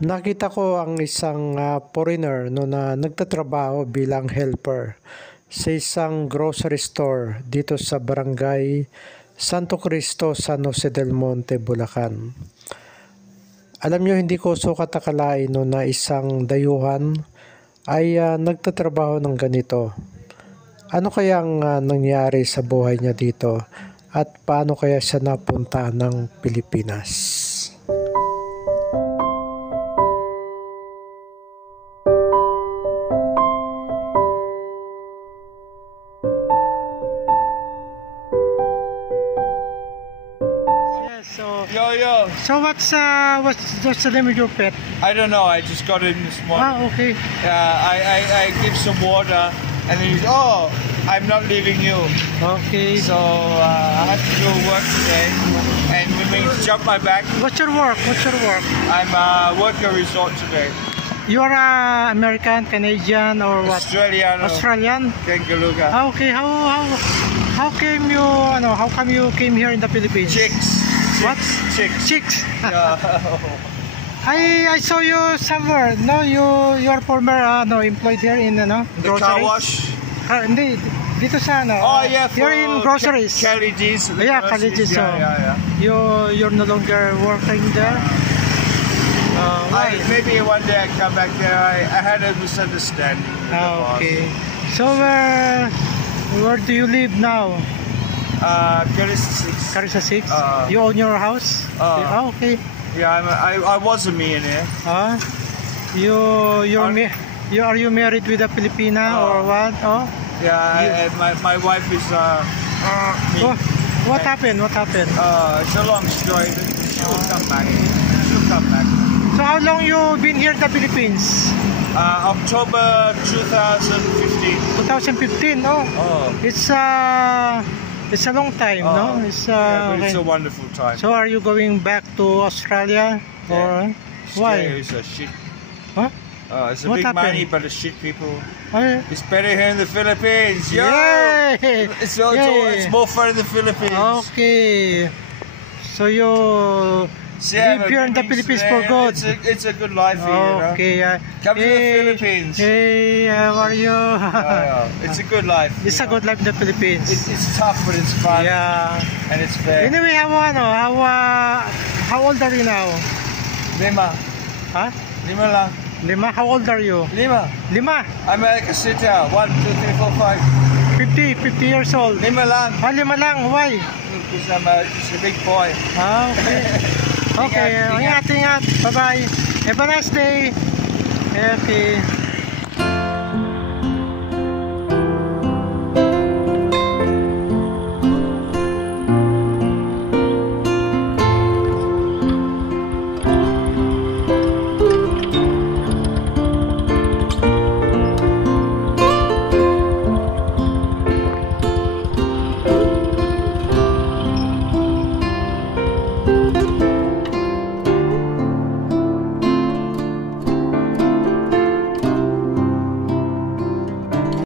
Nakita ko ang isang foreigner no, na nagtatrabaho bilang helper sa isang grocery store dito sa barangay Santo Cristo, San Jose del Monte, Bulacan. Alam nyo, hindi ko sukat akalain no, na isang dayuhan ay nagtatrabaho ng ganito. Ano kayang nangyari sa buhay niya dito at paano kaya siya napunta ng Pilipinas? So what's the name of your pet? I don't know. I just got in this morning. Ah, okay. I give some water, and then he's, oh, I'm not leaving you. Okay. So I have to go work today, and we may jump my back. What's your work? I'm working a resort today. You are American, Canadian, or what? Australian. Kangaluga. Ah, okay. How come you came here in the Philippines? Chicks. What? Chicks. Yeah. I saw you somewhere. No, you are former employed here in The groceries. car wash. Hindi, dito sa Oh yeah, you're in groceries. Kelly G's. Yeah, Kelly G's. Yeah. You're no longer working there. Maybe one day I come back there. I had a misunderstanding. Okay. So where do you live now? Carissa 6. You own your house? Okay. Yeah, I was a millionaire. Are you married with a Filipina or what? Oh. Yeah, my wife is me. What happened? It's a long story. She'll come back. So how long you been here in the Philippines? October 2015. 2015. It's a long time, no? But it's a wonderful time. So are you going back to Australia or why? It's a shit. Huh? It's a What big happened? money, but it's shit people. Oh, It's better here in the Philippines. Yo! Yay! It's Yay! more fun in the Philippines. Okay. So you live here in the Philippines for good. It's a good life here, Okay. Come to the Philippines. Hey, how are you? It's a good life. It's a good life in the Philippines. It's tough, but it's fun. Yeah. And it's fair. Anyway, how old are you now? 5. Huh? 5 lang. 5? How old are you? 5. 5? I'm like a sitter. 1, 2, 3, 4, 5. 50 years old. 5 lang. 5 lang. Why? Because I'm just a big boy. Okay. Okay. Ingat. Bye-bye. Have a nice day. Okay.